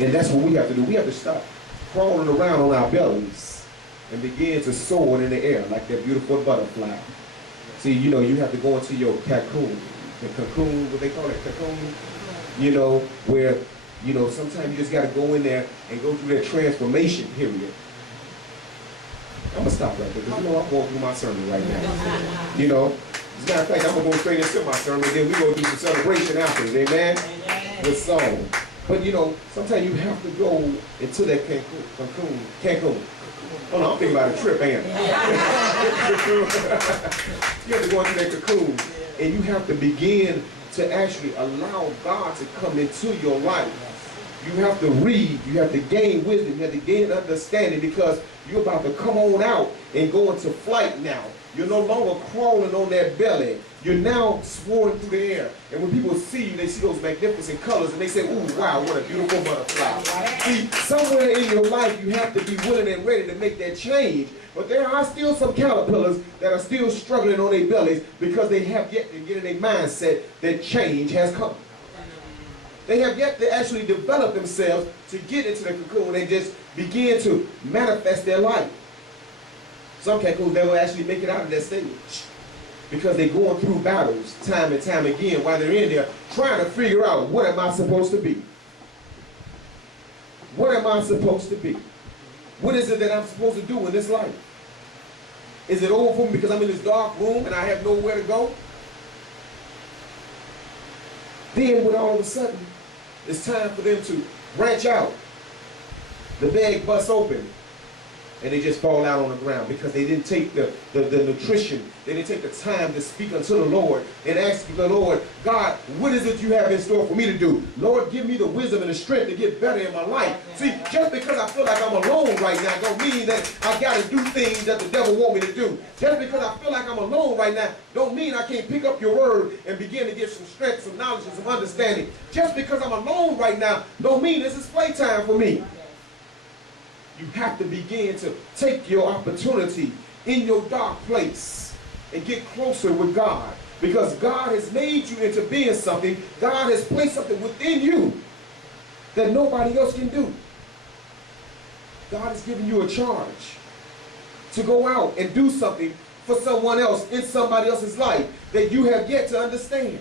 And that's what we have to do. We have to stop crawling around on our bellies and begin to soar in the air like that beautiful butterfly. See, you know, you have to go into your cocoon. The cocoon, what they call it, cocoon? You know, where, you know, sometimes you just got to go in there and go through that transformation period. I'm going to stop right there because, you know, I'm going through my sermon right now. You know, as a matter of fact, I'm going to go straight into my sermon, then we're going to do some celebration after it, amen? With song. But, you know, sometimes you have to go into that Cancun. Oh, no, I'm thinking about a trip, ain't I? You have to go into that cocoon, and you have to begin to actually allow God to come into your life. You have to read, you have to gain wisdom, you have to gain understanding, because you're about to come on out and go into flight now. You're no longer crawling on that belly. You're now soaring through the air. And when people see you, they see those magnificent colors and they say, ooh, wow, what a beautiful butterfly. See, somewhere in your life you have to be willing and ready to make that change. But there are still some caterpillars that are still struggling on their bellies because they have yet to get in their mindset that change has come. They have yet to actually develop themselves to get into the cocoon and just begin to manifest their life. Some cocoons never actually make it out of that stage because they're going through battles time and time again while they're in there trying to figure out, what am I supposed to be? What am I supposed to be? What is it that I'm supposed to do in this life? Is it over for me because I'm in this dark room and I have nowhere to go? Then when all of a sudden it's time for them to branch out, the bag busts open and they just fall out on the ground because they didn't take the nutrition, they didn't take the time to speak unto the Lord and ask the Lord, God, what is it you have in store for me to do? Lord, give me the wisdom and the strength to get better in my life. See, just because I feel like I'm alone right now don't mean that I got to do things that the devil want me to do. Just because I feel like I'm alone right now don't mean I can't pick up your word and begin to get some strength, some knowledge, and some understanding. Just because I'm alone right now don't mean this is playtime for me. You have to begin to take your opportunity in your dark place and get closer with God, because God has made you into being something. God has placed something within you that nobody else can do. God has given you a charge to go out and do something for someone else in somebody else's life that you have yet to understand.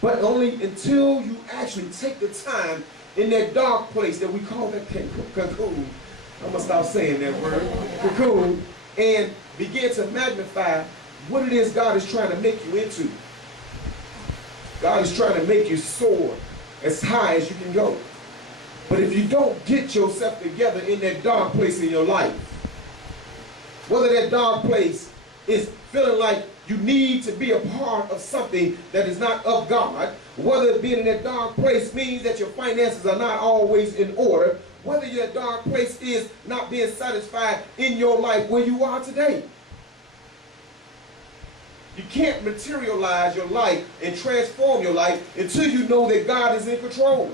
But only until you actually take the time in that dark place that we call that cocoon, I'm going to stop saying that word, cocoon, and begin to magnify what it is God is trying to make you into. God is trying to make you soar as high as you can go. But if you don't get yourself together in that dark place in your life, whether that dark place is feeling like you need to be a part of something that is not of God, whether being in that dark place means that your finances are not always in order, whether your dark place is not being satisfied in your life where you are today. You can't materialize your life and transform your life until you know that God is in control.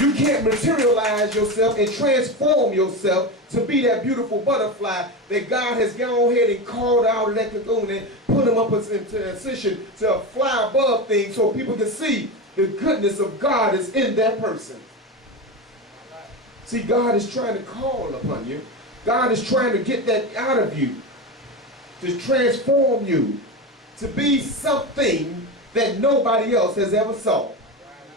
You can't materialize yourself and transform yourself to be that beautiful butterfly that God has gone ahead and called out of that cocoon and put him up into a position to fly above things so people can see the goodness of God is in that person. See, God is trying to call upon you. God is trying to get that out of you, to transform you, to be something that nobody else has ever saw.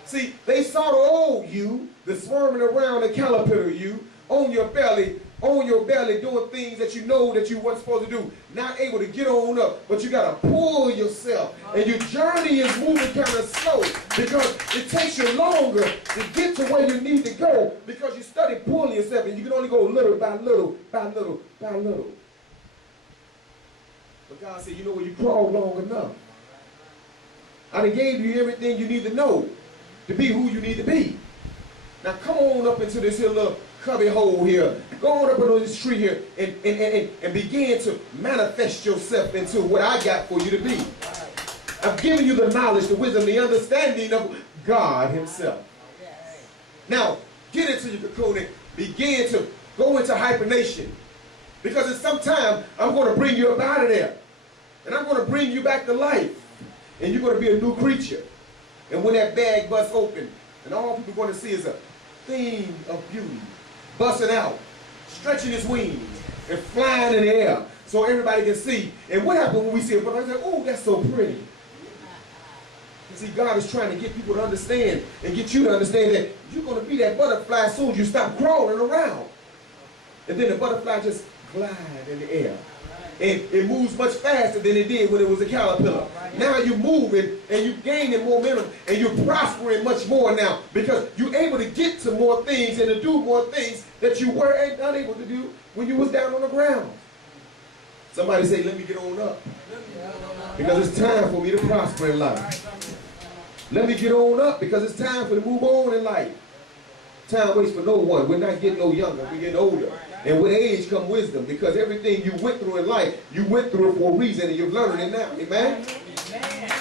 See, they saw the old you, the swarming around the caterpillar you, on your belly doing things that you know that you weren't supposed to do, not able to get on up, but you got to pull yourself, and your journey is moving kind of slow because it takes you longer to get to where you need to go because you study pulling yourself, and you can only go little by little by little by little. But God said, you know what, you crawled long enough. I done gave you everything you need to know to be who you need to be. Now come on up into this here little cubby hole here. Go on up into this tree here and begin to manifest yourself into what I got for you to be. I've given you the knowledge, the wisdom, the understanding of God himself. Now get into your cocoon and begin to go into hibernation. Because in some time I'm going to bring you up out of there. And I'm going to bring you back to life. And you're going to be a new creature. And when that bag busts open, and all people are going to see is a thing of beauty busting out, stretching its wings, and flying in the air so everybody can see. And what happens when we see a butterfly? Say, oh, that's so pretty. You see, God is trying to get people to understand and get you to understand that you're going to be that butterfly as soon as you stop crawling around. And then the butterfly just glide in the air. And it moves much faster than it did when it was a caterpillar. Now you're moving and you're gaining momentum and you're prospering much more now because you're able to get to more things and to do more things that you were unable to do when you was down on the ground. Somebody say, let me get on up. Because it's time for me to prosper in life. Let me get on up because it's time for me to move on in life. Time waits for no one. We're not getting no younger. We're getting older. And with age comes wisdom because everything you went through in life, you went through it for a reason and you're learning it now. Amen? Amen.